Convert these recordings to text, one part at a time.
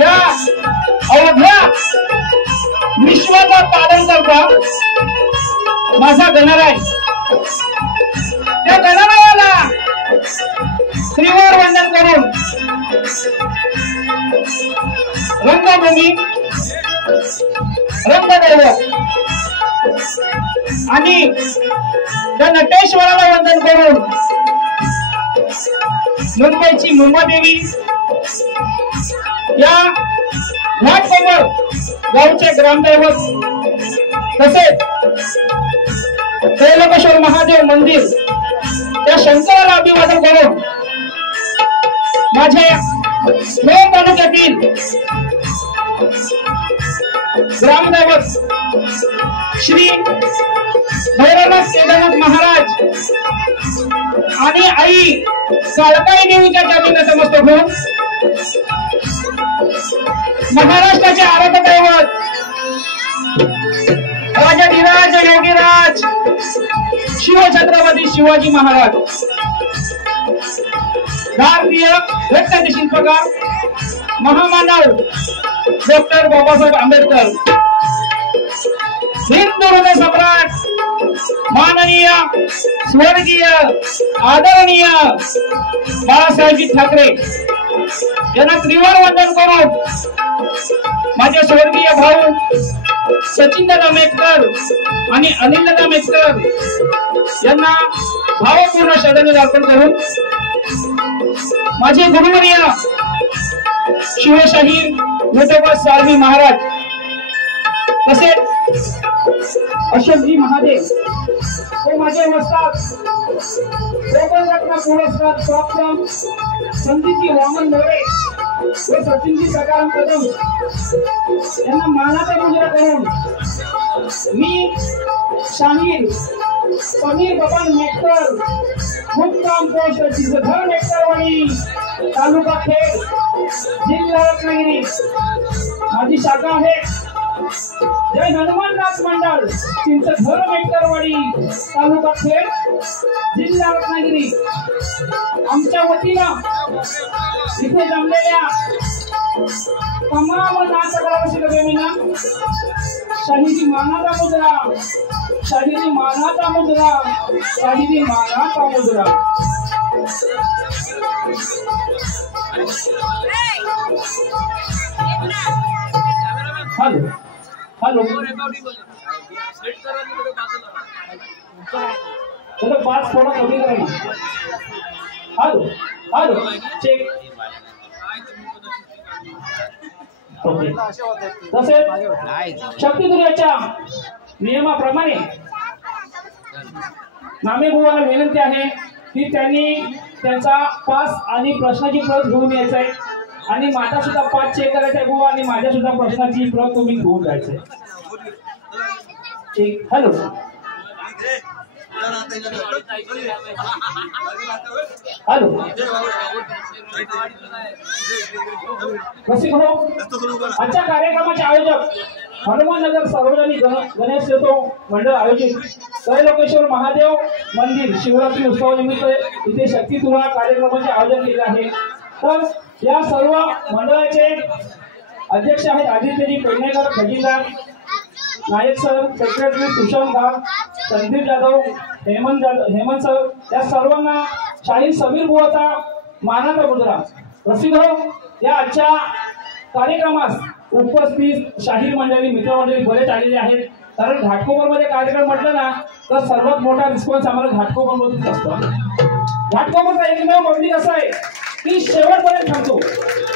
या अवघ्या विश्वाचा पालन करता माझा गणराय, त्या गणरायाला श्रीवर वंदन करून रंगभूमी रंगदैवत आणि त्या नटेश्वराला वंदन करून मुंबईची मुंबादेवी या घाटकोपर गावचे ग्रामदैवत तसेच त्रैलोकेश्वर महादेव मंदिर त्या शंकराला अभिवादन करून माझ्या तालुक्यातील ग्रामदैवत श्री भैरवनाथ केदारनाथ महाराज आणि आई काळकाई देवीच्या चरणी नतमस्तक होऊन महाराष्ट्राचे आराध्य दैवत राजाधिराज योगीराज शिवछत्रपती शिवाजी महाराज, भारतीय घटनाचे शिल्पकार महामानव डॉक्टर बाबासाहेब आंबेडकर, हिंदू हृदय सम्राट माननीय स्वर्गीय आदरणीय बाळासाहेबजी ठाकरे यांना त्रिवार वंदन करून माझे स्वर्गीय भाऊ सचिनदादा मेटकर आणि अनिलदादा मेटकर यांना भावपूर्ण श्रद्धांजली अर्पण करून माझे गुरुवर्य शिवशाहीर विठोबा साळवी महाराज तसेच अशोकजी महादेव हे माझे वस्ताद पुरस्कार प्राप्त संतजी वामन मोरे व सचिनजी सकाराम कदम यांना मानाचा मुजरा करून मी शाहीर समीर बबन मेटकर मुक्काम पोस्ट चित्रधर मेटकरवाडी तालुका खेड जिल्हा रत्नागिरी माझी शाखा आहे जय हनुमान दास मंडळ चिंचधर मेटकरवाडी तालुका खेड जिल्हा रत्नागिरी आमच्या वतीनं इथे जमलेल्या तमाम नाचकलावंतिका प्रेमींना शाहिदी मानाचा मुजरा, शाहिदी मानाचा मुजरा, शाहिदी मानाचा मुजरा। हॅलो हॅलो चलो बात थोड़ा कमी करा ना। हॅलो हॅलो चेक तसेच शक्तिदुर्गाच्या नियमाप्रमाणे नामे बुवाला विनंती आहे की त्यांनी त्यांचा पास आणि प्रश्नाची प्रत घेऊन यायचं आहे आणि माझा सुद्धा पास चेक करायचा आहे बुवा आणि माझ्या सुद्धा प्रश्नाची प्रत तुम्ही घेऊन जायचं आहे। ठीक हॅलो हॅलो आजच्या कार्यक्रमाचे आयोजक हनुमाननगर सार्वजनिक गणेशोत्सव मंडळ आयोजित त्रैलोकेश्वर महादेव मंदिर शिवरात्री उत्सवानिमित्त इथे शक्ती तुला कार्यक्रमाचे आयोजन केले आहे। तर या सर्व मंडळाचे अध्यक्ष आहेत आदित्यजी पेडणेकर खजिनदार, नायक सर, सेक्रेटरी सुशांत गार, संदीप जाधव, हेमंत सर या सर्वांना शाहीर समीर बुवाचा मानाचा मुजरा। रसिक हो या आजच्या कार्यक्रमास उपस्थित शाहीर मंडळी मित्रमंडळी बरेच आलेले आहेत कारण घाटकोपर मध्ये कार्यक्रम म्हटलं ना तर सर्वात मोठा रिस्पॉन्स आम्हाला घाटकोपर मधून असतो। घाटकोपरचा एकमेव पब्लिक असा आहे की शेवटपर्यंत थांबतो।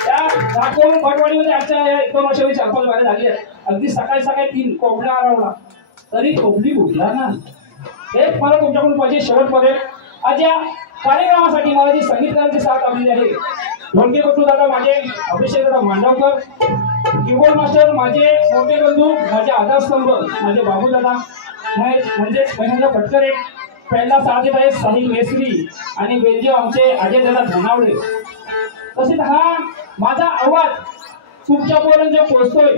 त्या घाटकोपर भटवाडीमध्ये आजच्या या 1 वर्षाची 4-5 गाड्या झाली आहेत। अगदी सकाळी 3 कोंबड्या आरवला तरी पब्लिक उठला ना। एक मला तुमच्याकडून पाहिजे शेवटपर्यंत। आज या कार्यक्रमासाठी मला जी संगीतकारांची साथ लाभलेली आहे ढोलके बंधू दादा माझे अभिषेक दादा मांडवकर, कीबोर्ड मास्टर माझे मोठे बंधू माझे आधारस्तंभ माझे बाबू दादा म्हणजे महेंद्र फटकरे, पहिला साथ देत आहे साहिल मेसरी आणि बेंजे आमचे अजय दादा धनावडे। तसेच हा माझा आवाज तुमच्यापर्यंत जो पोहोचतोय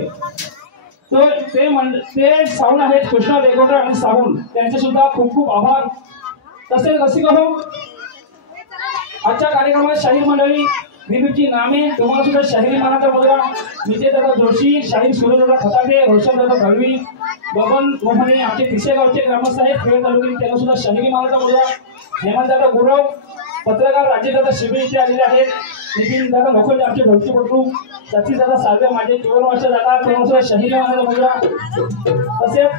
तो ते साऊंड आहेत कृष्णा देगोडकर आणि साऊंड त्यांचे सुद्धा खूप खूप आभार। तसेच रसिक हो आजच्या कार्यक्रमात शाहीर मंडळी विनूची नामे तुम्हाला सुद्धा शाहिरी मानाचा मुलगा विजय दादा जोशी, शाहीर सूर्यदादा खताटे, रोशन दादा दळवी, बबन मोहने आमचे तिसऱ्या गावचे ग्रामस्थ आहेत खेड तालुक्यात, त्यांना सुद्धा शाहिरी मानाचा मुलगा हेमंत दादा गुरव, पत्रकार राजेशदादा शिबे इथे आलेले आहेत, नितीन दादा लोखंडे आमचे ढोलकीपटू, सतीश दादा साळवे माझे जीवनवर्ष दादा, त्यांना सुद्धा शाहिरी मानाचा मुलगा, तसेच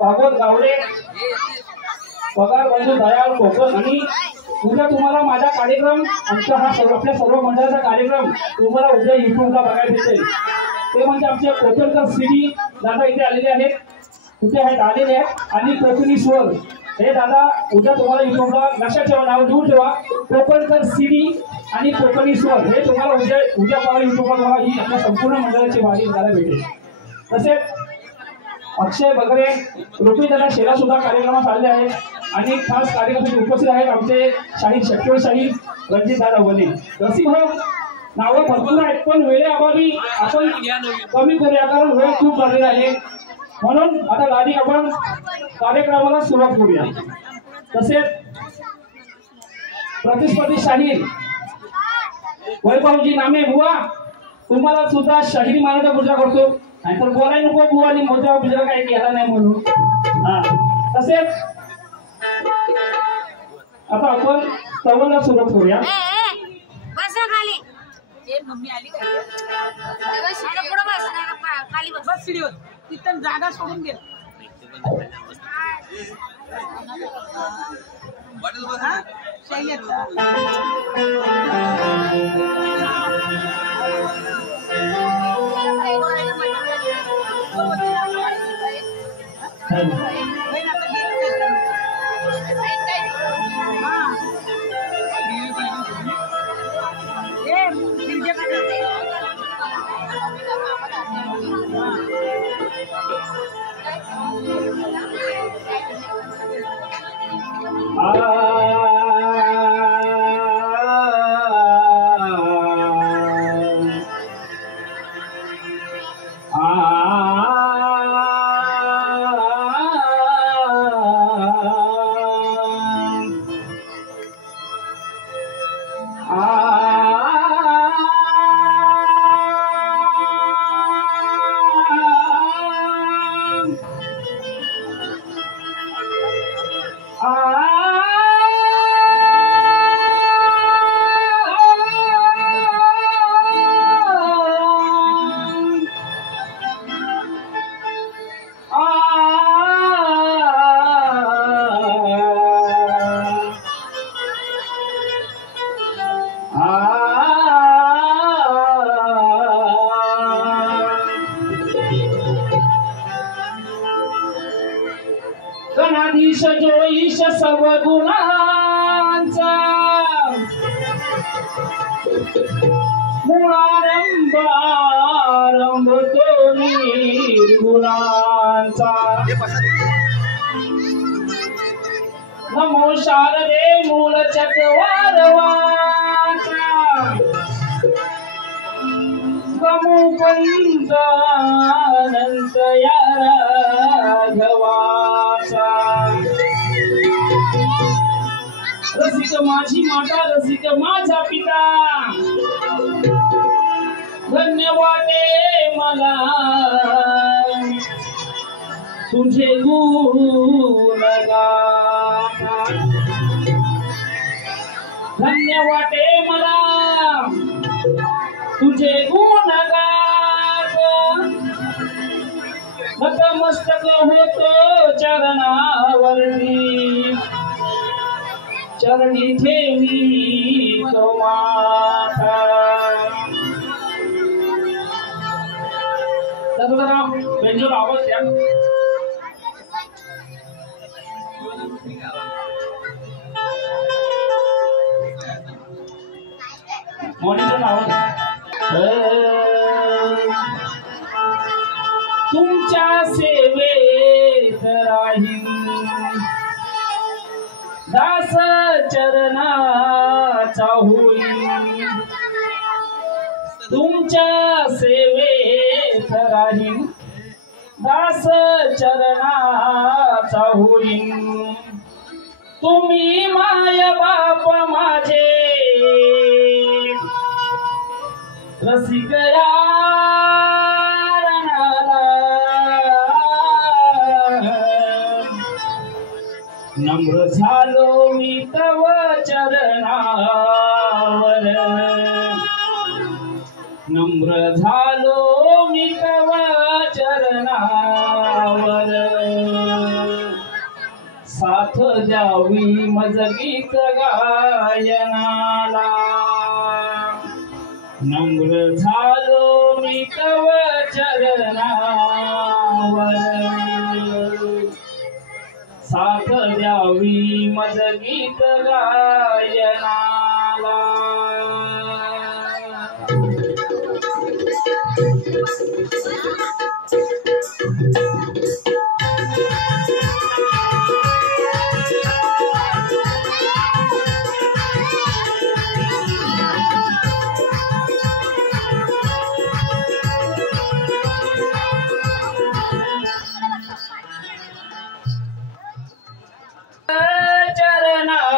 भागवत गावडे, पगार बंधू दयाळ कोकण. आणि उद्या तुम्हाला माझा कार्यक्रम आमचा हा आपल्या सर्व मंडळाचा कार्यक्रम तुम्हाला उद्या युट्यूबला बघायला भेटेल. ते म्हणजे आमचे कोकणकर सीडी दादा इथे आलेले आहेत, कुठे आहेत आलेले आहेत, आणि कोकणी स्वर हे दादा उद्या तुम्हाला युट्यूबला लक्षात ठेवा, नाव लिहून ठेवा, कोकणकर सीडी आणि कोकणी स्वर हे तुम्हाला उद्या बघा युट्यूबला तुम्हाला ही आपल्या संपूर्ण मंडळाची भागी बघायला भेटेल. तसेच अक्षय बगरे, रुपी दादा शेरा सुद्धा कार्यक्रमात आले आहेत आणि खास कार्यक्रमासाठी उपस्थित आहेत आमचे शाहीर शक्कर शाहीर रणजित दादा वने. रसिक हो नावं भरपूर आहेत पण वेळेअभावी आपण कमी करूया कारण वेळ खूप झालेला आहे, म्हणून आता गाडी आपण कार्यक्रमाला सुरुवात करूया. तसेच प्रतिस्पर्धी शाहीर वैभवजी नामे बुवा तुम्हाला सुद्धा शाहिरी मानाचा मुद्रा करतो, नाहीतर बोलाय नको बुवा आणि मोठा बिजरा काही केला नाही म्हणून. हा तसेच आता आपण सवालला सुरुवात करूया. तिथं जागा सोडून गेल गणाधीश जो ईश सर्व गुणांचा मूळारंभ आरंभ तो निर्गुणांचा. नमो शारदे मूळ चक्रवार वाचा गमुपंत अनंत या राघवाचा. रसिक माझी माता रसिक माझा पिता धन्य वाटे मला तुझे गुण गाता. धन्य वाटे मला तुझे गुण गात. नतमस्तक होतो चरणावरती चरणी ठेवी तो माथा. जरा बेंजोर आवाज द्या. मॉनिटर आवाज तुमच्या सेवेत राहील दास चरणाचा होईल. तुमच्या सेवेत राहील दास चरणाचा होईल. तुम्ही माय बाप माझे रसिकया नम्र झालो मी तव चरणावर नम्र झालो मी तव चरणावर साथ द्यावी मज गीत गायनाला नम्र झालो मी तव चरणावर साथ द्यावी मज गीत गायनाला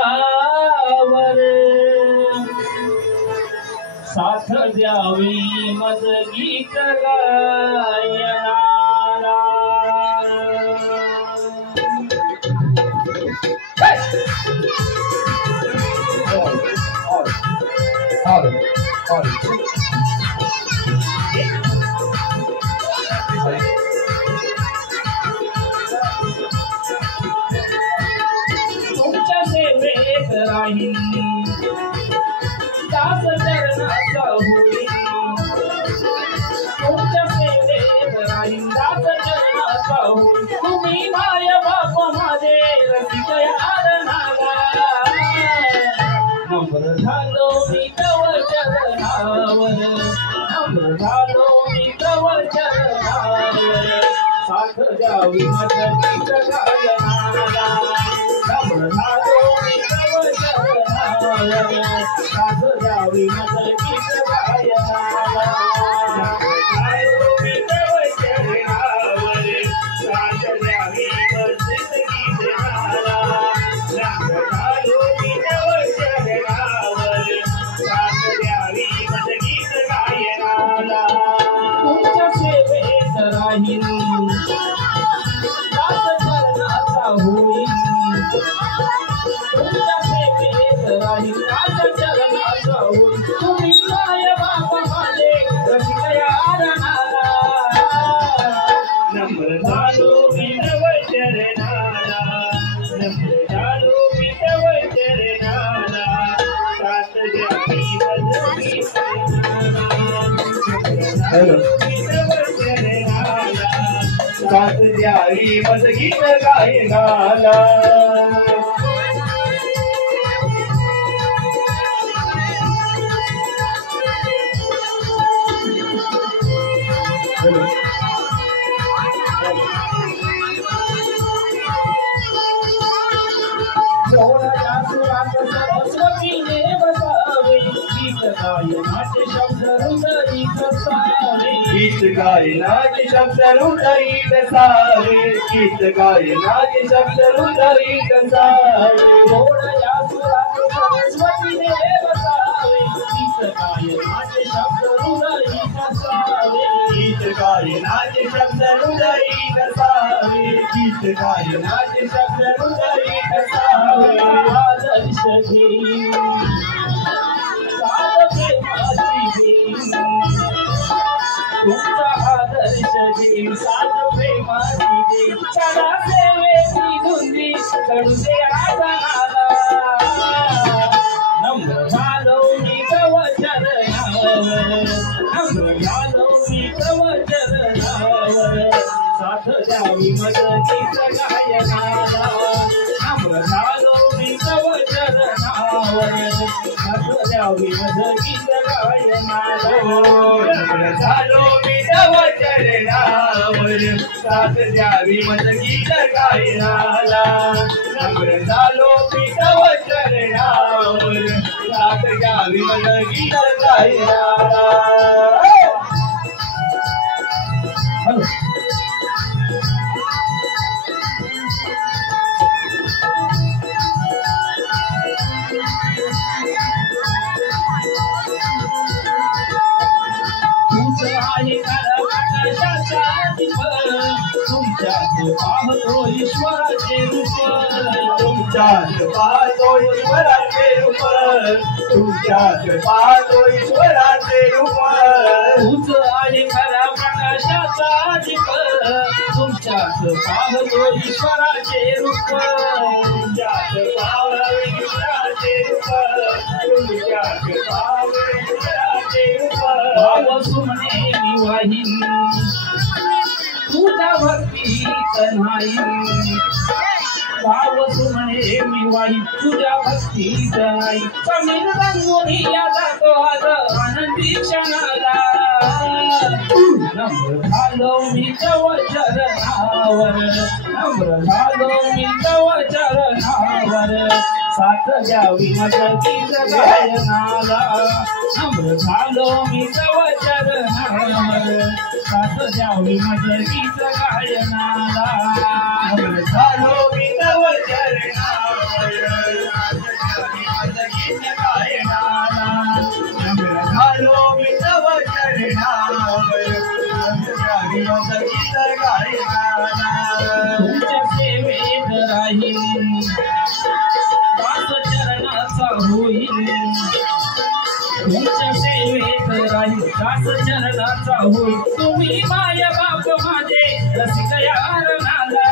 चरणावर साथ द्यावी मज गीत गायनाला तुमच्या सेवेत राहीन दास चरणाचा होईन तुमच्या सेवेत राहीन दास चरणाचा होईन तुम्ही माय बाप माझे रसिकया नागा नम्र झालो मी तव चरणावर नम्र झालो मी तव चरणावर साथ द्यावी मज गीत गायनाला नम्र झालो मी तव चरणावर साथ द्यावी मज गीत गायनाला झालो मी तव चरणावर साथ द्यावी मज गीत गायनाला नम्र झालो मी तव चरणावर साथ द्यावी मज गीत गायनाला तुमच्या सेवेत राहीन दास चरणाचा होईन तुमच्या सेवेत राहीन दास चरणाचा होईन तुम्ही माय बाप माझे रसिकया नाला नम्र झालो मी तव चरणाला नम्र झालो मी तव चरणाला साथ द्यावी मज गीत गायनाला साथ द्यावी मज गीत गायनाला भोळ्या सुरात सरस्वतीने बसावे गीत गायनाचे शब्द हृदयीत सावे गीत गायनाचे शब्द हृदयीत सावे गीत गायनाचे शब्द हृदयीत सावे भोळ्या सुरात सरस्वतीने बसावे गीत गायनाचे शब्द हृदयीत सावे गीत गायनाचे शब्द हृदयीत सावे गीत गायनाचे शब्द हृदयीत सावे आदर्श घेईन साध प्रेमाची घेईन तुमचा आदर्श घेईन साध प्रेमाची घेईन चला सेवेची धुंदी चढू दे आदनाला नम्र झालो मी तव चरणावर नम्र झालो मी तव चरणावर साथ द्यावी मज गीत गायनाला नम्र झालो मी तव चरणावर साथ द्यावी मज गीत गायनाला नम्र झालो मी तव चरणावर साथ द्यावी मज गीत गायनाला नम्र झालो मी तव चरणावर साथ द्यावी मज गीत गायनाला पाहतो ईश्वराचे रूप तुमच्यात पाहतो ईश्वराचे रूप तुमच्यात पाहतो ईश्वराचे रूप तूच आहे खरा प्रकाशाचा दीप तुमच्यात पाहतो ईश्वराचे रूप तुमच्यात पाहावे ईश्वराचे रूप तुमच्यात पाहावे ईश्वराचे रूप भाव सुमने मी वाहीन तुझ्या भक्तीत नाही भाव सुमने मी वाहीन तुझ्या भक्तीत नाही समीर रंगोली या जातो आज आनंदी क्षणाला नम्र झालो मी तव चरणावर नम्र झालो मी तव चरणावर साथ द्यावी मदतीच गायनाला नम्र झालो मी तव चरणावर साथ द्यावी मदतीच गायनाला नम्र झालो मी तव चरणावर गीत गायनाला नम्र झालो मी तव चरणावर गीत गायनाला तुमच्या सेवेत राहील दास चरणाचा होईल तुमच्या सेवेत राहील दास चरणाचा होईल तुम्ही माय बाप माझे रसिक यार नाला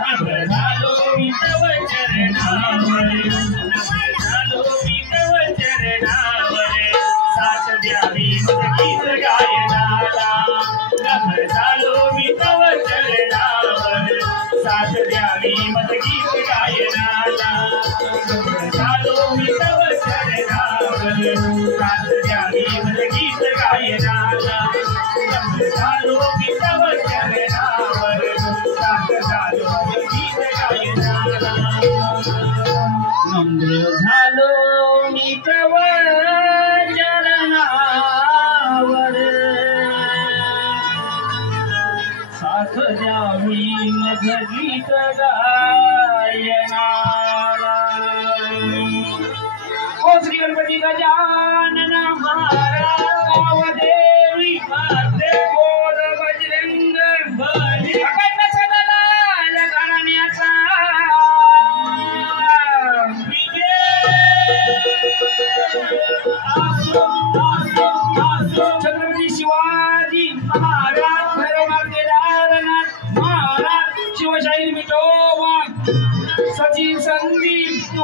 नम्र झालो मी तव चरणावर नम्र झालो मी तव चरणावर साथ द्यावी गीत गायनाला नम्र झालो मी तव चरणावर साथ द्यावी गीत गायनाला नम्र झालो मी तव चरणावर साथ द्यावी गीत गायनाला नम्र झालो मी तव चरणावर साथ द्यावी गीत गायनाला नम्र झालो मी तव चरणावर साथ द्यावी मज गीत गायनाला ओ श्री गणपती गजानन महाराज देवी माते बोल बजरंग बली अखंड सदाला घराण्याचा छत्रपती शिवाजी महाराज भैरवनाथ केदारनाथ महाराज शिवशाहीर विठोबा सचिन संदीप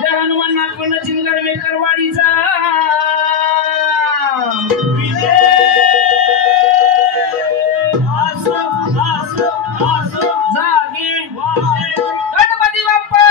जय हनुमान नागपूर्ण चिंगर मेकरवाडीचा जागे गणपती बाप्पा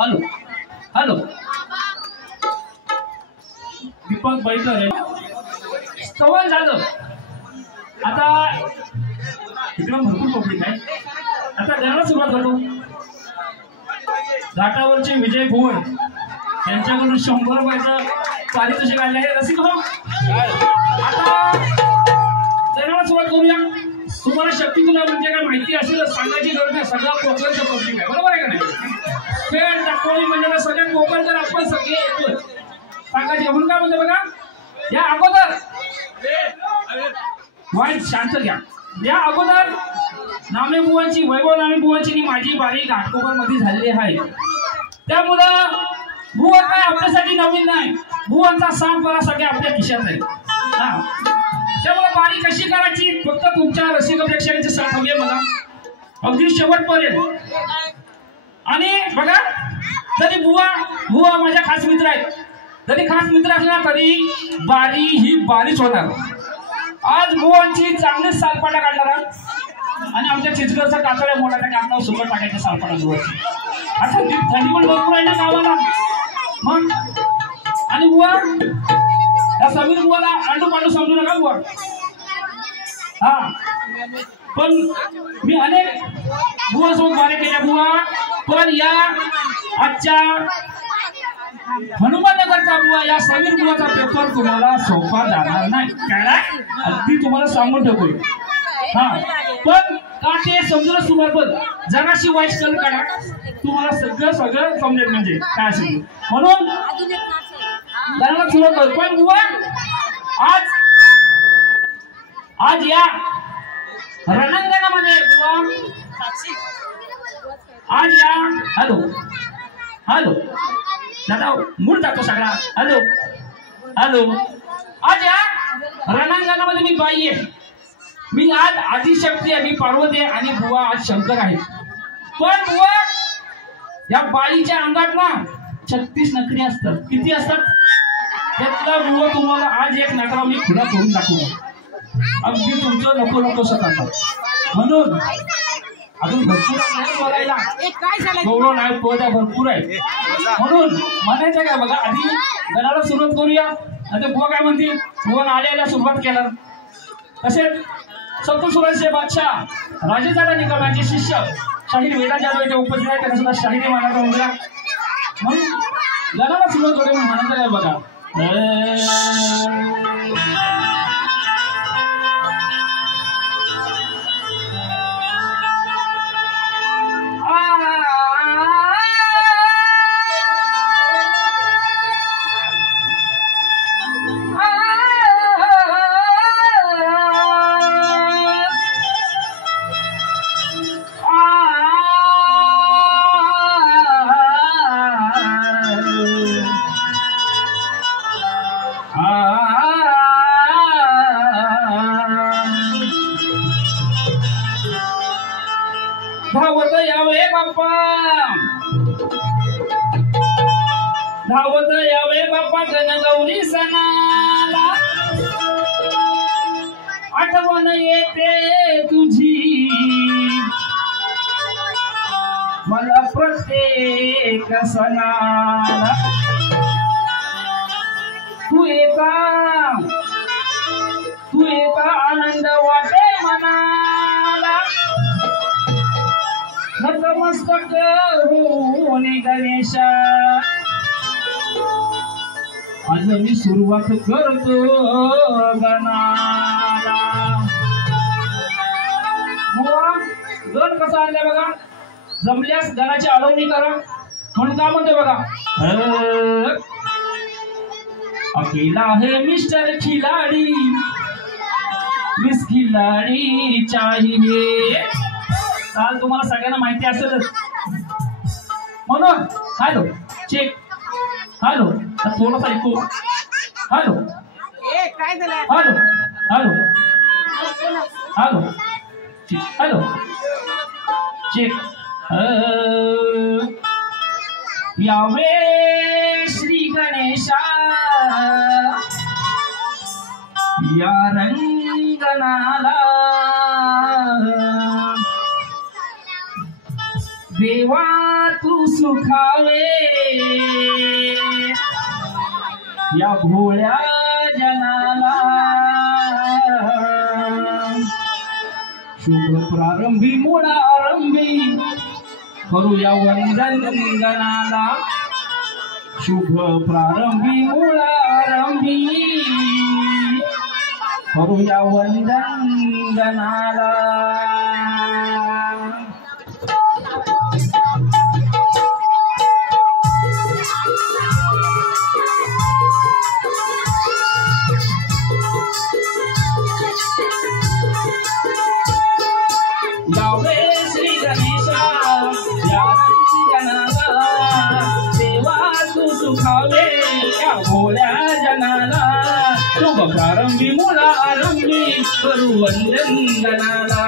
हॅलो हॅलो दीपक बैठक आहे सवय झालं आता इकडे भरपूर पब्लिक आहे आता गणाला सुरुवात करतो घाटावरचे विजय भुवन यांच्याकडून 100 रुपयाचं पारितोषिक आले आहे रसिक भाऊ आता गणाला सुरुवात करूया तुम्हाला शक्ती तुला म्हणजे काय माहिती असेल सांगायची गरज नाही सगळा कोकणचं पब्लिक आहे बरोबर आहे का नाही खेळ दाखवली म्हणजे सगळ्या कोकण तर आपण सगळे येतो सांगायचे म्हणून काय म्हणतो बघा या अगोदर वाईट शांत घ्या या अगोदर नामे बुवांची वैभव नामे बुवांची आणि माझी बारी घाटकोपर मध्ये झालेली आहे. त्यामुळं बुवा काय आपल्यासाठी नवीन नाही, बुवांचा सांडपणा सगळ्या आपल्या खिशात आहे. त्यामुळे बारी कशी करायची फक्त तुमच्या रसिक प्रेक्षकांचे साथ हवे मला अगदी शेवटपर्यंत. आणि बघा तरी बुवा माझ्या खास मित्र आहेत, जरी खास मित्र असला तरी बारी ही बारीच होणार. आज बुवांची चांगलीच सालपाटा काढणार आणि आमच्या चिचकरचा कातळ्या मोठ्या कातळावर सुपर टाकायच्या सालपाटा बुवाची. आता थंडी पण भरपूर आहे ना गावाला मग. आणि बुवा या समीर बुवाला अंडू पांडू समजू नका बुवा. हा पण मी अनेक बुवासोबत बारे केल्या बुवा, पण या आजच्या हनुमाननगरचा बुवा या समीर बुवाचा पेपर तुम्हाला सोपा जाणार नाही. काय अगदी तुम्हाला सांगून ठेवतोय. हा पण का ते समजून सुरुवात पण जराशी वाईट कल काढा, तुम्हाला सगळं समजेल म्हणजे काय असेल. म्हणून जरा सुरुवात कर. पण बुवा आज या रणांगणामध्ये बुवा आज या हॅलो दादा मूळ जातो सगळा. हॅलो आज या रणांगणामध्ये मी बाई आहे, मी आज आदिशक्ती आहे, मी पार्वती आहे आणि बुवा आज शंकर आहे. पण बुवा या बाईच्या अंगात ना 36 नखरी असतात. किती असतात त्यातला बुवा तुम्हाला आज एक नखरा मी खुला करून दाखवू, अगदी तुमचं नको सकाळ. म्हणून अजून भरपूर आहे बोलायला, गौरव नाही पोहत्या भरपूर आहे. म्हणून म्हणायचं काय बघा आधी गणाला सुरुवात करूया. आता बुवा काय म्हणतील, बुवा आल्याला सुरुवात केला. तसेच सप्तसुरांचे बादशाह राजेदादा निकम यांचे शिष्य शाहीर वेदा जाधव येथे उपस्थित आहेत, त्यांना सुद्धा शाहिरी मानाचा मुलगा. म्हणून गणाला सुरुवात करू म्हणायचं काय बघा. धावत यावे बाप्पा गणगौरी सणाला, आठवण येते तुझी मला प्रत्येक सणाला. तू येता आनंद वाटे मनाला, नतमस्तक होऊन गणेशा आज मी सुरुवात करतो गणाला. बुवा गण कसा आणलाय बघा, जमल्यास गणाची आळवणी करा. म्हणून काय म्हणते बघा, अकेला है मिस्टर खिलाडी, मिस खिलाडी चाहिए. काल तुम्हाला सगळ्यांना माहिती असेलच. म्हणून हॅलो चेक, हॅलो थोडासा ऐकू, हॅलो काय झालं, hello hello hello hello check. यावे श्री गणेशा या रंगनाला, देवा तू सुखावे या भोळ्या जनाला. शुभ प्रारंभी मुळा आरंभी करूया वंदन गणाला. शुभ प्रारंभी मुळा आरंभी करूया वंदन गणाला. यावे सुखावे या भोळ्या जनाला शुभ प्रारंभी मुळा आरंभी करू वंदन गणाला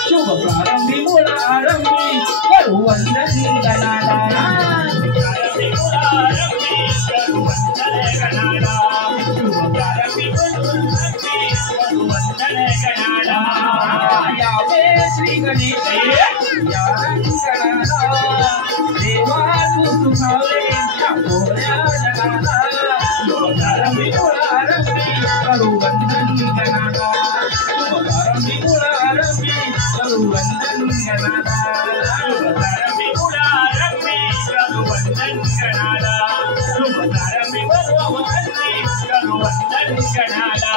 शुभ प्रारंभी मुळा आरंभी करू वंदन गणाला प्रारंभी मुळा आरंभी करू वंदन गणाला शुभ प्रारंभी करू वंदन गणाला यावे श्री गणेश या रंगणाला देवा तू सुखावे या भोळ्या जनाला शुभ प्रारंभी मुळा आरंभी करू वंदन गणाला शुभ प्रारंभी मुळा आरंभी करू वंदन गणाला शुभ प्रारंभी मुळा आरंभी करू वंदन गणाला शुभ प्रारंभी करू वंदन गणाला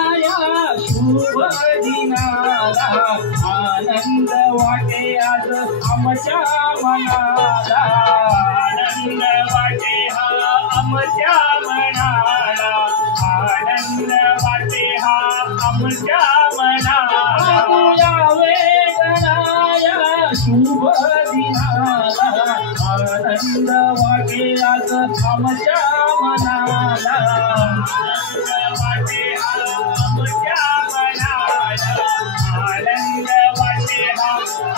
शुभ दिनाला आनंद वाटे आज आमच्या मनाला आनंद वाटे हा आमच्या मनाला आनंद वाटे हा आमच्या मनाला यावे गणाया शुभ दिनाला आनंद वाटे आज आमच्या मनाला आनंद वाटे हा आमच्या मनाला आनंद वाटे हा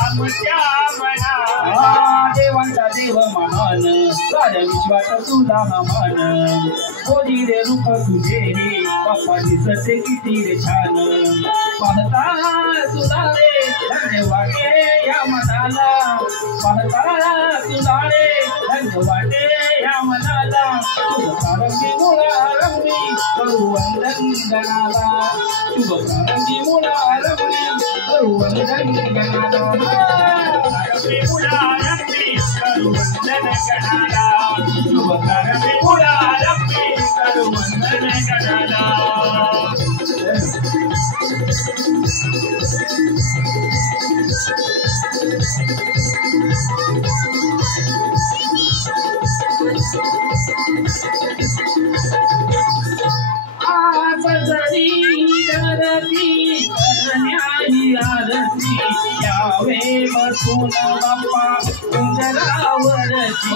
आमच्या मनाला देवांचा देव महान साऱ्या विश्वात तुला मान कोणी रे रूप तुझे हे बाप्पा दिसते किती रे छान पाहता तुला रे धन्य वाटे या मनाला पाहता तुला रे धन्य वाटे या मनाला शुभ प्रारंभी मुळा आरंभी करू वंदन गणाला शुभ प्रारंभी मुळा आरंभी करू वंदन गणाला प्रारंभी मुळा आरंभी करू वंदन गणाला शुभ प्रारंभी मुळा आरंभी करू वंदन गणाला आज जरी धरती करण्याही आरती यावे बसून बाप्पा उंदरावरती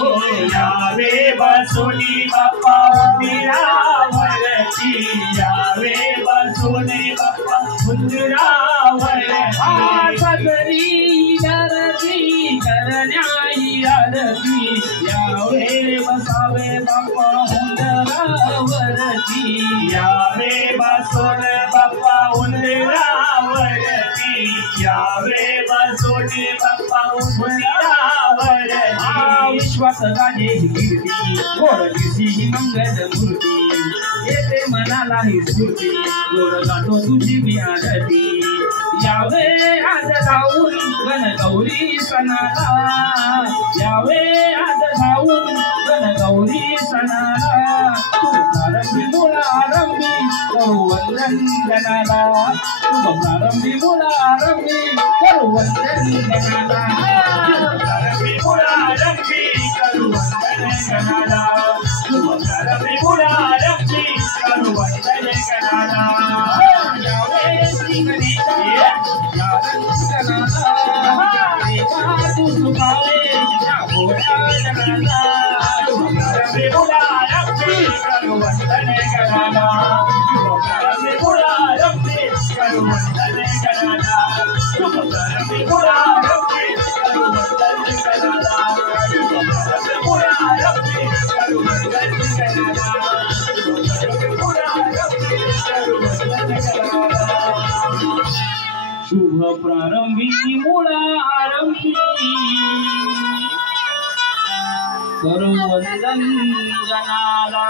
यावे बसुनी बाप्पा उंदरावरती यावे बसुनी बाप्पा उंदरावरती आज जरी धरती करण्याही आरती यावे बसावे बाप्पा उंदरावरती यावे बसून बाप्पा उंदरावरती यावे बसुनी बाप्पा उंदरावरती विश्वास गाजे ही कीर्ती गोड दिसी ही मंगल मूर्ती येते मनाला ही स्फूर्ती गोड गातो तुझी मी आरती यावे आज जाऊन गण गौरी सणाला यावे आज जाऊन गण गौरी सणाला शुभ प्रारंभी मुळा आरंभी करू वंदन गणाला शुभ प्रारंभी मुळा आरंभी करू वंदन गणाला प्रारंभी मुळा आरंभी करू वंदन गणाला शुभ प्रारंभी मुळा आरंभी करू वंदन गणाला यावे श्री गणेश या रंगणाला देवा तू सुखावे या भोळ्या जनाला प्रारंभी मुळा आरंभी करू वंदन गणाला शुभ प्रारंभी मुळा आरंभी करू वंदन गणाला शुभ प्रारंभी मुळा आरंभी करू वंदन गणाला शुभ प्रारंभी मुळा आरंभी करू वंदन गणाला शुभ प्रारंभी मुळा आरंभी करू वंदन गणाला शुभ प्रारंभी मुळा आरंभी करू वंदन गणाला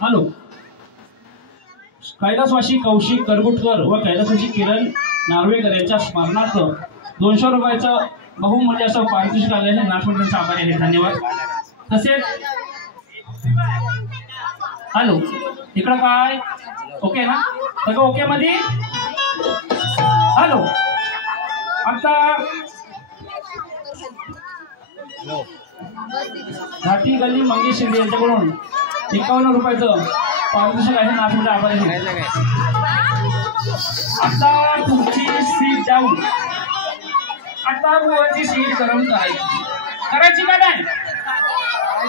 हॅलो. कैलासवासी कौशिक करगुटकर व कैलासवासी किरण नार्वेकर यांच्या स्मरणार्थ 200 रुपयाचं बहुमूल्य असं पारितोषिक आले आहे. नागपूरचे आभारी आहे. धन्यवाद. तसेच हॅलो, इकडं काय ओके ना? सगळं ओके मध्ये. हॅलो, आता घाटी गल्ली मंगेश शिंदे यांच्याकडून 51 रुपयाचं पारितोषिक आहे. नागपूरचे आभारी आहे. आता तुमची सीट डाऊन. आता बुवाची सीट गरम करायची का नाही?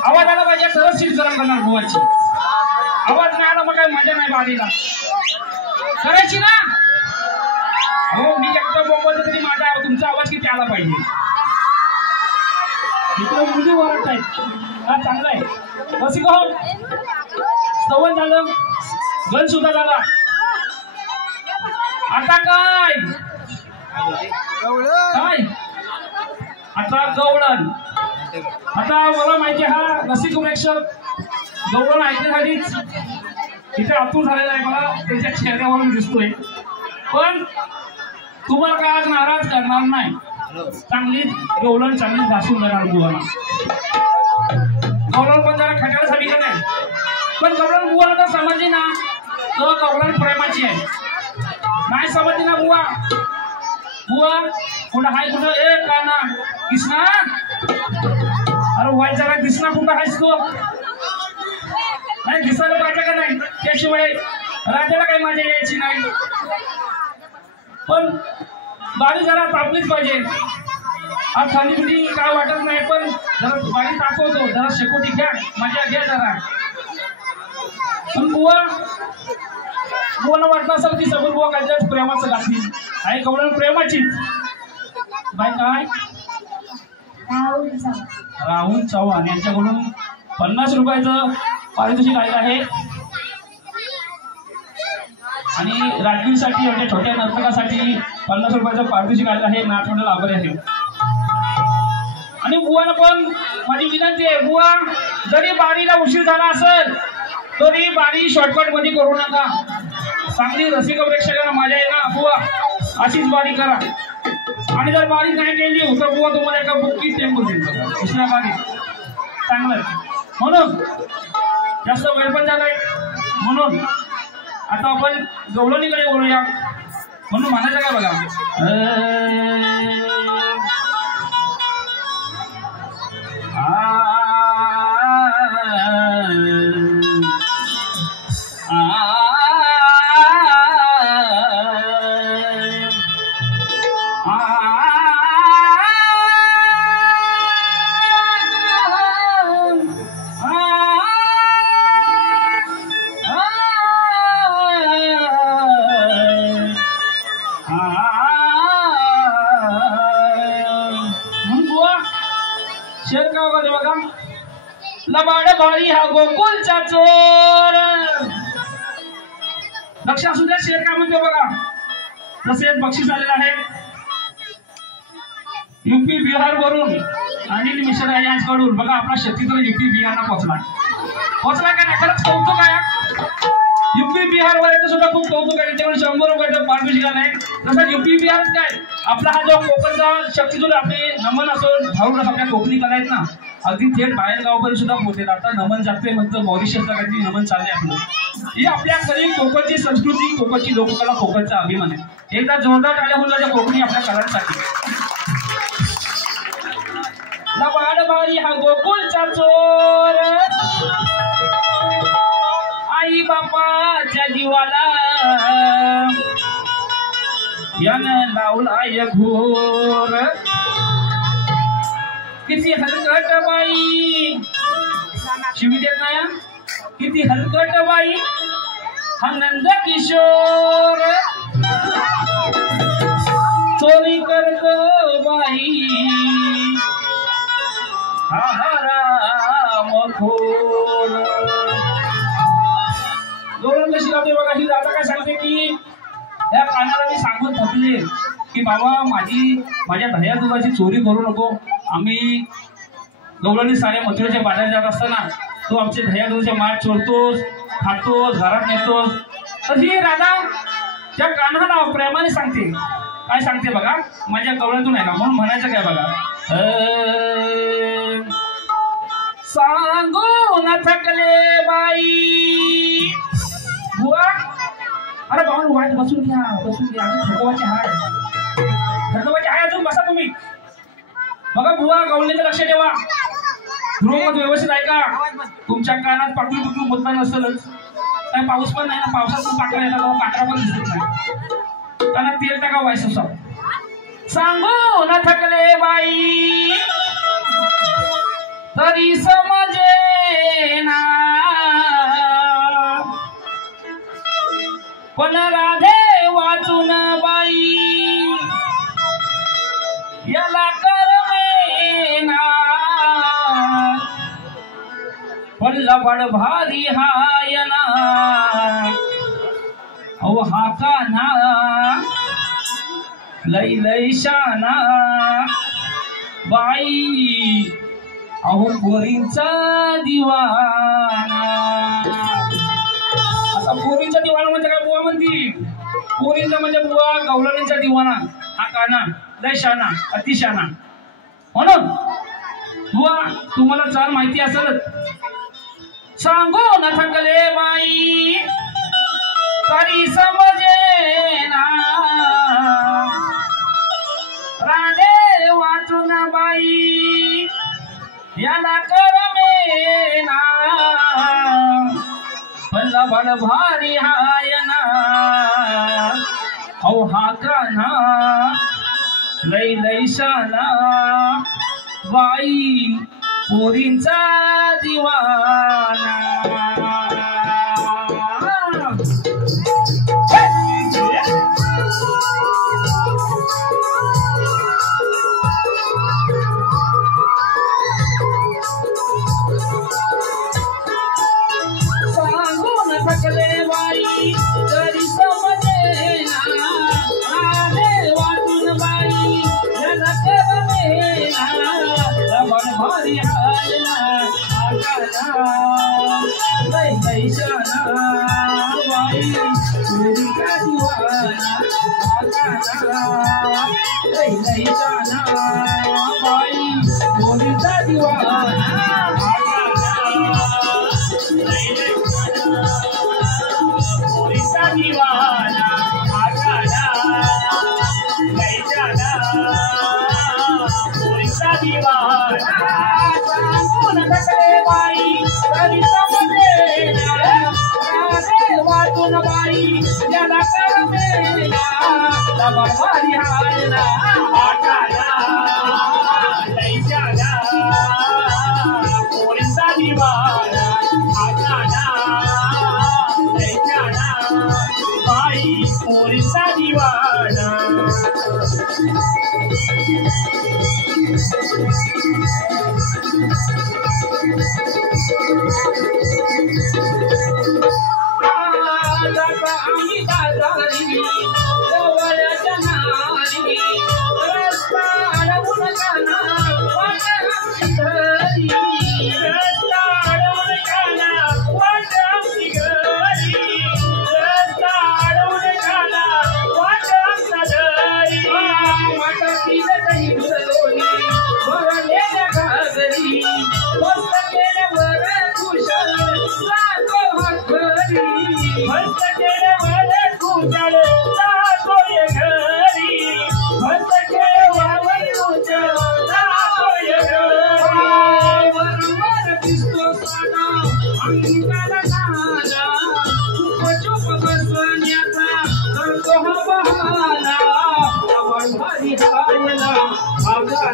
आवाज आला पाहिजे. सरळ सीट गरम करणार बुवाची. आवाज नाही आला मग काय मजा नाही बारीला. करायची ना? हो, मी एकटा बोलतो तरी माझा तुमचा आवाज किती आला पाहिजे. इकडे मुली वरट आहेत. हा चांगला आहे. कशी हो स्तवन झालं, गल सुद्धा झाला. आता काय काय आता गवळण. आता मला माहिती हा रसिक प्रेक्षक गवळण ऐकण्यासाठीच इथे आतून झालेला आहे. मला त्याच्या चेहऱ्यावरून दिसतोय. पण तुम्हाला काय आज नाराज करणार नाही. चांगली गवळण चांगली भासून देणार बुवाला. गवळण पण जरा खट्यासाठी का नाही, पण गवळण बुवाला तर समजली ना तर गवळण प्रेमाची आहे. नाही समजली ना बुवा, बुवा कुठं हाय कुठं ए काना कृष्णा. अरे वाय जरा दिसना कुठं हायस तो. नाही दिसायला पाहिजे का नाही, त्याशिवाय राजाला काही मजा यायची नाही. पण बारी जरा तापलीच पाहिजे. आज थंडी थंडी काय वाटत नाही, पण जरा बारी तापवतो. जरा शेकोटी घ्या, मजा घ्या जरा. पण बुवा बुवाला वाटलं असेल की सगळं बुवा काय प्रेमाचं घातली आहे. कवळण प्रेमाचीच बाय. काय राहुल चव्हाण यांच्याकडून 50 रुपयाचं पारितोषिक आलेलं आहे. आणि राजवीरसाठी म्हणजे छोट्या नर्तकासाठी 50 रुपयाचं पारितोषिक आलेलं आहे. नाथमंडळ आभारी आहे. आणि बुवाला पण माझी विनंती आहे, बुवा जरी बारीला उशीर झाला असेल तरी बारी शॉर्टकट मध्ये करू नका. चांगली रसिक प्रेक्षकांना मजा आहे ना बुवा, अशीच बारी करा. आणि जर बारी नाही केली तर बुवा तुम्हाला एका बुक्की टेम्पल देईल दुसऱ्या बारी. चांगलं म्हणून जास्त वेळ पण झालाय. म्हणून आता आपण गवळणीकडे बोलूया. म्हणून म्हणायचं काय बघा, बघा लबाड भारी हा गोकुलचा चोर. लक्ष असू द्या शेर काय म्हणतो बघा. तसेच बक्षीस आलेलं आहे यूपी बिहार वरून अनिल मिश्रा यांच्याकडून. बघा आपला शक्तीतून यूपी बिहारला पोहोचला का नाही, खरंच कौतुक आहे. यूपी बिहार वाल्याचं सुद्धा खूप कौतुक आहे. त्यांच्याकडून 100 रुपयाचं पारितोषिक आहे. तसं यूपी बिहार काय आपला हा जो कोकणचा शक्तीतून आपले नमन असो भाऊ आपल्या कोकणी कला आहेत ना, अगदी थेट बाहेर गावापर्यंत सुद्धा पोहोचेल. आता नमन जाते म्हणतं मॉरिशसला काहीतरी नमन चालले आपलं. ही आपल्या खरी कोकणची संस्कृती, कोकणची लोककला, कोकणचा अभिमान आहे. एकदा जोरदार टाळ्या होऊन जाते कोकणी आपल्या कलांसाठी. लबाड भारी हा गोकुलचा चोर, आई बापाच्या जीवाला यानं लावलाय घोर. किती हलकट बाई शिवी देत नाही, किती हलकट बाई हा नंद किशोर चोरी करतो बाई हा रामखोर. गवळण कशी लावते बघा. ही राधा काय सांगते की या कानाला मी सांगून थकले की बाबा माझ्या दह्या दुधाची चोरी करू नको. आम्ही गवळणी साऱ्या मथुरेच्या बाजारात जात असताना तू आमचे दह्या दुधाचे माठ चोरतोस, खातोस, घरात नेतोस. तर ही राधा त्या कानाला प्रेमाने सांगते. काय सांगते बघा. माझ्या गवळ्यातून आहे ना म्हणून म्हणायचं काय बघा. सांगू न थकले बाई बुवा. अरे बाबा वाट बसून घ्या अजून थकवाचे हाय अजून बसा तुम्ही. बघा बुवा गवळणीचं लक्ष ठेवा. ध्रुवमत व्यवस्थित ऐका. तुमच्या कानात पाकळू तुकलू मतदान नसेलच. काय पाऊस पण नाही ना. पावसातून पाकळ्या येतात पाकळा पण दिसत नाही. कानात तेल टाका व्हायचं साव. सांगू न थकले बाई तरी समजे ना पण राधे वाचून बाई याला करमेना. पल्ला बड भारी हायना अहो हा काना लई लई शाना बाई अहो पोरींचा दिवाना. आता पोरींचा दिवाना म्हणजे काय बुवा म्हणती. पोरींचा म्हणजे बुवा गवळणींचा दिवाना. हा काना लय शाना अतिशाना. म्हणून बुवा तुम्हाला चाल माहिती असेलच. सांगू न थकले बाई तरी समजे ना राधे वाचून बाई याला करमेना. पल्ला बड भारी हायना अहो हा काना लई लई शाना बाई पोरींचा दिवाना. सांगून थकले बाई तरी समजेना राधे वाटून बाई याला करमेना. रमण भारी हायना आकाना लई लई शाना बाई पोरींचा दिवाना. आकाना लई लई शाना बाई पोरींचा दिवाना. पोरींचा दिवाना आकाना लई जाना पोरींचा दिवाना. सांगून थकले बाई तरी समजेना राधे वाटून बाई याला करमेना. रमण भारी हायना आकाना लई जाना पोरींचा दिवाना. आकाना लई जाना बाई पोरींचा दिवाना. आम्ही बाजारी जवळच्या नारी रस्ता अडवून काना वाट आमची घरी. रस्ता अडवून काना वाट आमची घरी. रस्ता अडवून काना वाट आमचा घरी. वाटातील काही दुरलोणी भरलेल्या घागरी मस्त केल्यावर कुशल लागो हात घरी. मस्त केल्यावर कुशल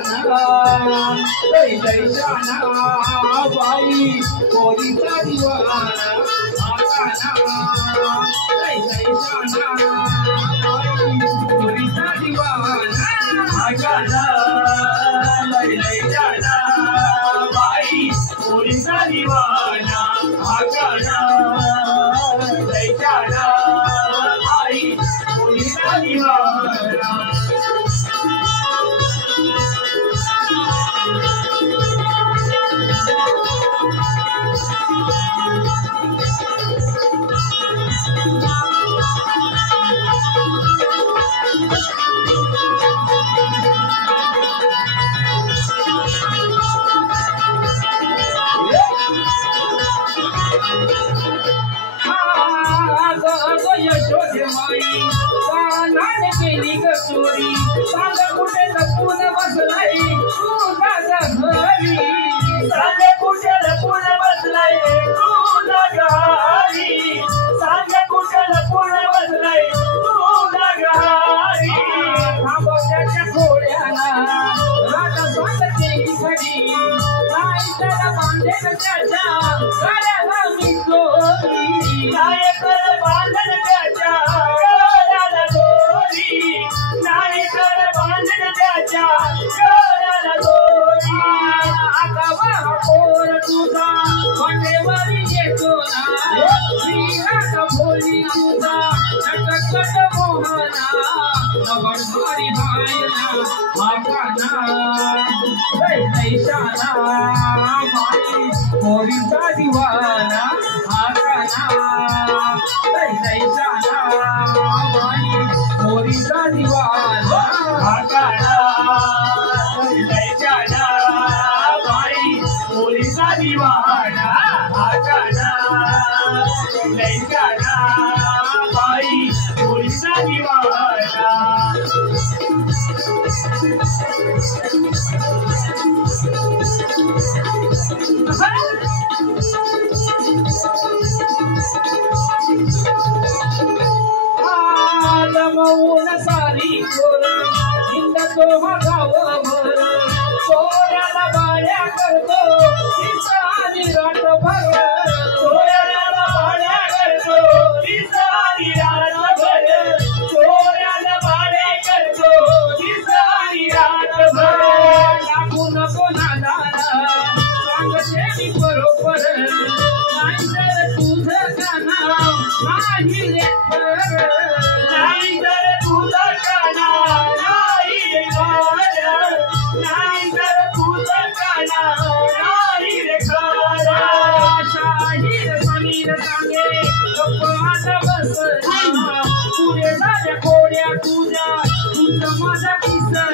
दिवाना लय लय शाना बाई पोरीचा दिवाना आकाना लय लय शाना बाई पोरीचा दिवाना आकाना लय लय शाना बाई पोरीचा दिवाना आकाना लय शाना बाई पोरीचा दिवाना यशोदे माई कानाने केली कसोरी सांग कुठे लपून बसलाय तुझ्या घरी सांग कुठे लपून बसलाय तुझ्या घरी सांग कुठे लपून बसलाय तुझ्या घरी थांबवत्याच्या खोड्याला राजा स्वात केली घडी नाही तर बांधेल त्याच्या गळ्याला मी दोरी नाही तर बांधन त्याच्या गळ्याला दोरी नाही तर बांधन त्याच्या गळ्याला दोरी आता पोर तुझा वाटेवरी येतो ना श्रीराज भोली तुझा नटकट मोहना नवरवारी हायना आकाना लय लय शाना बाई पोरीचा दिवाना आकाना लय लय शाना बाई पोरीचा दिवाना आकाना लय शाना बाई पोरीचा दिवाना आकाना लय शाना बाई पोरीचा दिवाना मौन सारी कोर इंद तो गावभर सोऱ्याला बाळ्या करतो सारी रातभर सोऱ्याला बाळ्या करतो ती सारी रातभर सोऱ्याला बाळ्या करतो ती सारी रातभर लागू नको नादाला सांगते मी बरोबर नाही तर तुझं काना नाही लेकर नाही तर तुझं काना नाही रे खार नाही तर तुझं काना नाही रे खार शाहीर समीर सांगे गप्पात बसला पुढे झाल्या खोड्या तुझ्या तुझं माझा किसना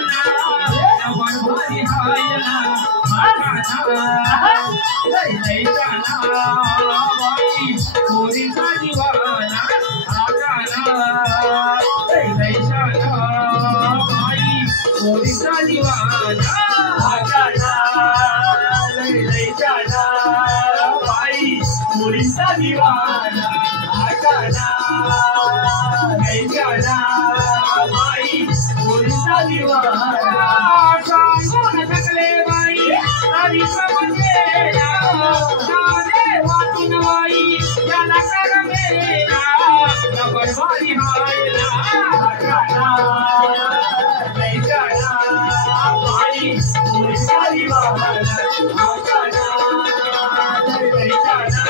नवरवारी हायना आकाना लय लय शाना बाई पोरीचा दिवाना आकाना लय लय शाना बाई पोरीचा दिवाना आकाना लय लय शाना बाई पोरीचा दिवाना आकाना लय शाना बाई पोरीचा दिवाना सांगून थकले बाई तरी समजेना सारे वाटून बाई याला कर मेला नवरवारी हायना आकाना लय शाना बाई पोरीचा दिवाना आकाना लय शाना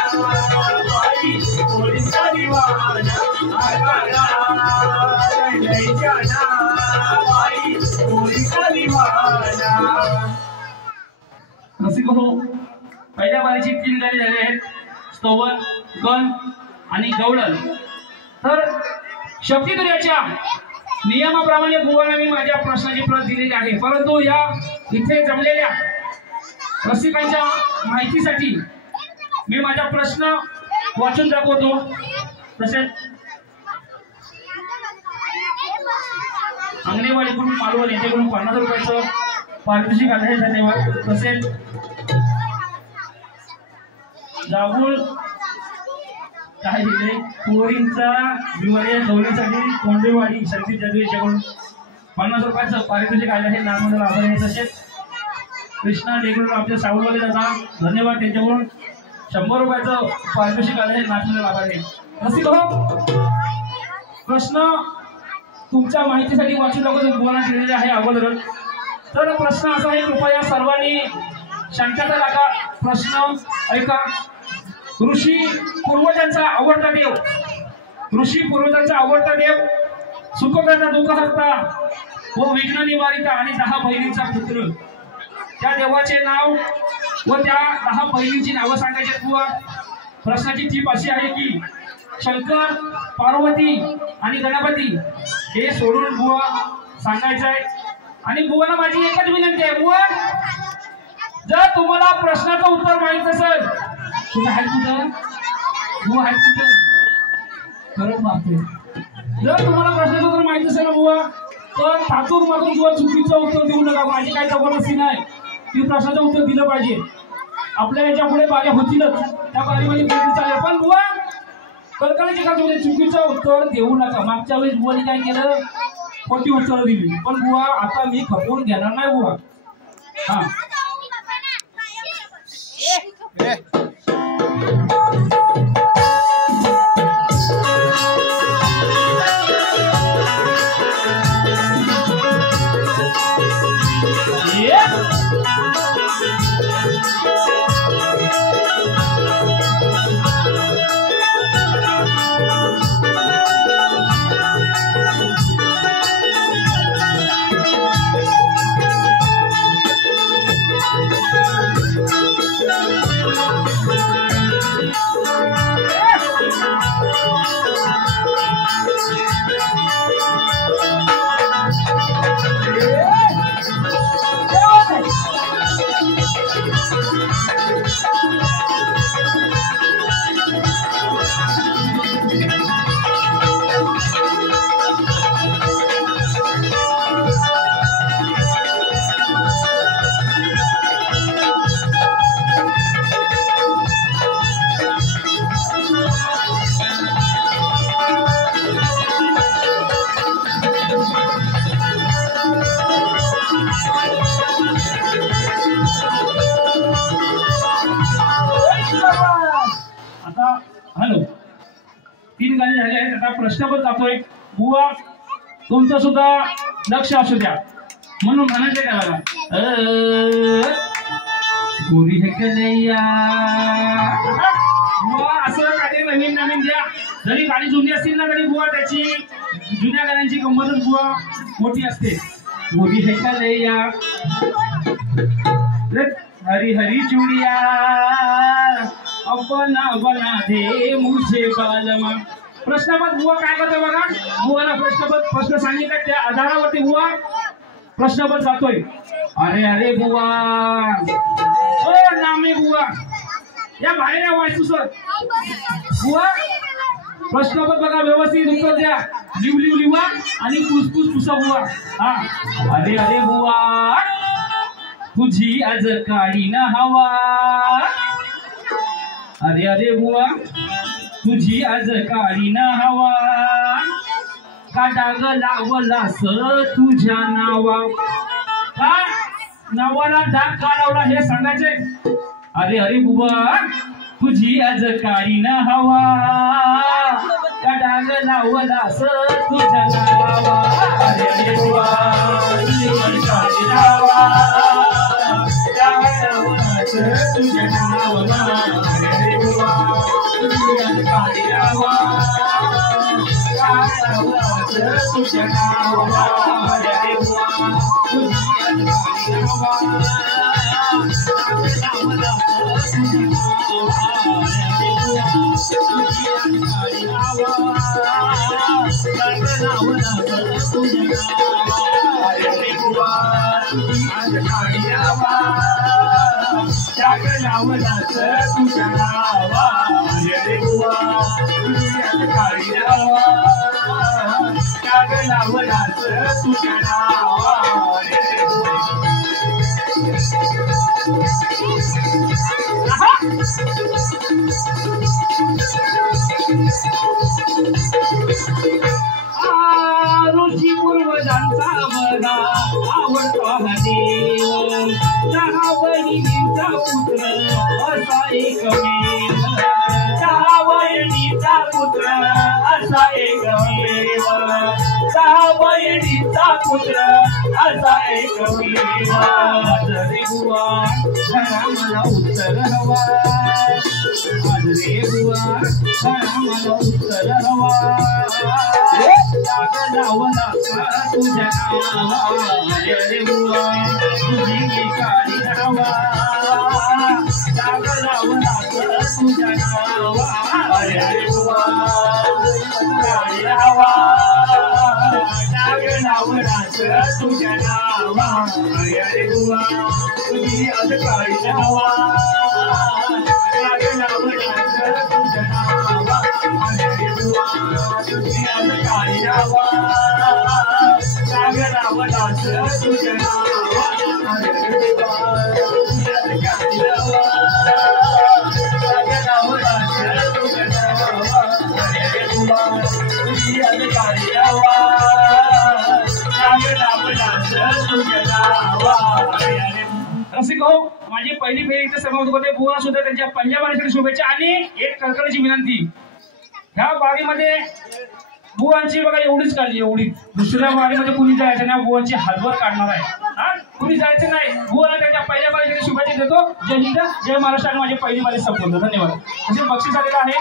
बाई पोरीचा दिवाना आकाना लय शाना बाई पोरीचा दिवाना रसिक हो पहिल्या बारीची 3 गाणी झाले आहेत स्तवन गण आणि गवळण तर शक्तिदुर्याच्या नियमाप्रमाणे बुवाला मी माझ्या प्रश्नाची प्रत दिलेली आहे परंतु या इथे जमलेल्या रसिकांच्या माहितीसाठी मी माझा प्रश्न वाचून दाखवतो तसेच अंगणेवाडीकडून मालवण यांच्याकडून 50 रुपयाचं पारितोषिक आहे धन्यवाद तसेच जागूळ काय दिले पोरींचा विवाह गौरीसाठी कोंडेवाडी शक्ती जादू यांच्याकडून 50 रुपयाचं पारितोषिक आलं आहे नामंडळ आभार आहे तसेच कृष्णा डेगुलर आमचे सावळवाले दादा, धन्यवाद. त्यांच्याकडून 100 रुपयाचं पारितोषिक आले नाचलेल्या लाभार्थी. रसिक हो, प्रश्न तुमच्या माहितीसाठी वाचून दाखवतो तुम्हाला दिलेले आहे अगोदरच. तर प्रश्न असा आहे, कृपया सर्वांनी शांतता राखा. प्रश्न ऐका. ऋषी पूर्वजांचा आवडता देव, ऋषी पूर्वजांचा आवडता देव, सुख करता दुःख हरता व विघ्न निवारिता आणि 10 बहिणींचा पुत्र. त्या देवाचे नाव व त्या 10 बहिणींची नावं सांगायची बुवा. प्रश्नाची टीप अशी आहे की शंकर, पार्वती आणि गणपती हे सोडून बुवा सांगायचं आहे. आणि बुवाला माझी एकच विनंती आहे, बुवा जर तुम्हाला प्रश्नाचं उत्तर माहित असेल, तुम्ही आहेत कुठं, बुवा आहेत कुठं, खरंच मागते. जर तुम्हाला प्रश्नाचं उत्तर माहित असेल ना बुवा, तर तातून मागून किंवा चुकीचं उत्तर देऊ नका. माझी काही जबरदस्ती नाही की प्रश्नाचं उत्तर दिलं पाहिजे. आपल्या याच्या पुढे बाऱ्या होतीलच, त्या बारीमध्ये चालेल, पण बुवा कळकळीची का तुम्ही चुकीचं उत्तर देऊ नका. मागच्या वेळेस बुवानी काय केलं, खोटी उत्तरं दिली. पण बुवा आता मी खपवून घेणार नाही बुवा. हा प्रश्न पण जातोय बुवा, तुमचं सुद्धा लक्ष असू द्या. म्हणून म्हणायचं काय बघा, गोरी हे कन्हैया बुवा, असं काही नवीन नवीन द्या. जरी गाडी जुनी असतील ना तरी बुवा त्याची जुन्या गाण्यांची गंमतच बुवा मोठी असते. गोरी हे कन्हैया हरी हरी चुडिया अपना बना दे मुझे बालमा. प्रश्नपद बुवा काय करतो बघा, बुवाला प्रश्न सांगितलं, त्या आधारावरती बुवा प्रश्नपद जातोय. अरे अरे बुवा, ओ नामे बुवा, या बाहेर वाचू सर बुवा. प्रश्नपद बघा, व्यवस्थित उत्तर द्या, लिव लिवा आणि पुसपुस पुसा बुवा. हा, अरे अरे बुवा, तुझी आज काळी ना हवा. अरे अरे बुवा, तुझी आज काळी ना हवा. का डाग लावलास तुझ्या नावा, का नावाला डाग का लावला हे सांगायचे. अरे अरे बुवा, तुझी आज काळी ना हवा. का डाग लावलास तुझ्या नावा. अरे अरे बुवा, तुझी आज काळी ना हवा. डाग लावलास तुझ्या नावा. अरे अरे बुवा, तुझी आज काळी ना हवा. डाग लावलास तुझ्या नावा. अरे अरे बुवा, तुझी आज काळी ना हवा. डाग लावलास तुझ्या ऋषी पूर्वजांचा बघा आवडतो हा देव. 10 बहिणीचा पुत्र असा एकमेव सहा बहिणीचा पुत्र असा एकमेव सहा बहिणीचा पुत्र असा एकमेव रे बुवा खरा मला उत्तर हवा रे बुवा खरा मला उत्तर हवा लावला का तुझ्या नावा रे बुवा तुझी मी काळी हवा डाग लावला का तुझ्या नावा रे बुवा काळी हवा डाग लावला का तुझ्या नावा रे बुवा तुझी आज काळी हवा डाग लावला का तुझ्या नावा रे बुवा तुझी आज काळी हवा डाग लावला का तुझ्या नावा रे बुवा तुझी आज काळी हवा डाग लावला का तुझ्या नावा रे बुवा तुझी आज काळी हवा रसिक हो, माझी पहिली फेरीचे समाप्त होते. बुवा सुद्धा त्यांच्या पहिल्या बारीसाठी शुभेच्छा आणि एक कळकळीची विनंती. ह्या बारीमध्ये बुवांची बघा एवढीच काढली, एवढीच. दुसऱ्या बारीमध्ये कुणी जायचं नाही, बुवांची हलवत काढणार आहे. हा, कुणी जायचं नाही. बुवाला त्यांच्या पहिल्या बारीसाठी शुभेच्छा देतो. जय हिंद, जय महाराष्ट्र. आणि माझी पहिली बारी संपवतो. धन्यवाद. असे बक्षीस आलेलं आहे.